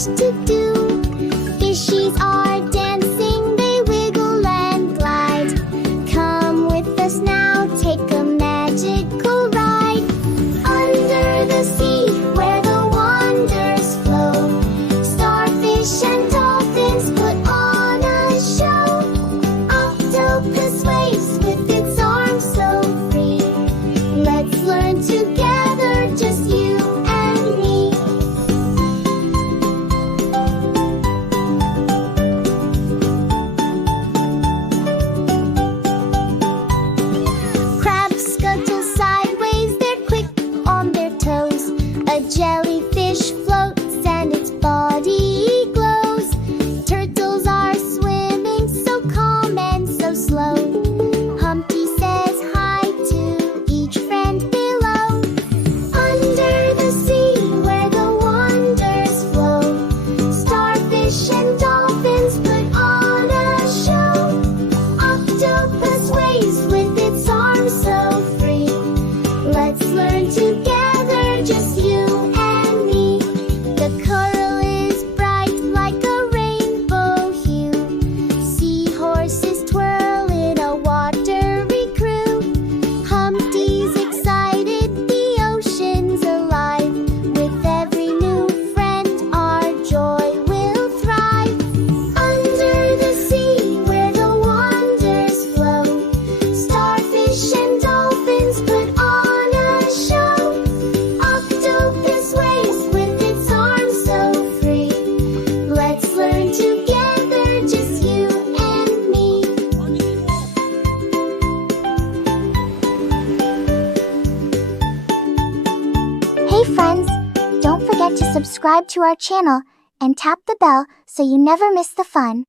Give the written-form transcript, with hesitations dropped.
much to do. Fishies are dancing, they wiggle and glide. Come with us now, take a magical ride. Under the sea, where the wonders flow, starfish and dolphins put on a show. Octopus waves with its arms so free. Let's learn together, just you and me. Crabs scuttle sideways, they're quick on their toes. A jellyfish floats and its body glows. Turtles are swimming so calm and so slow. Humpty says hi to each friend below. Under the sea, where the wonders flow, starfish and dolphins put on a show. Octopus waves with its arms so free. Let's learn together, just you and me. The coral is bright like a rainbow hue. Seahorses twirl in a watery crew. Humpty's excited, the ocean's alive. With every new friend, our joy will thrive. Under the sea, where the wonders flow, starfish and dolphins put on a show. Octopus waves with its arms so free. Let's learn together, just you and me. Hey friends, don't forget to subscribe to our channel and tap the bell so you never miss the fun.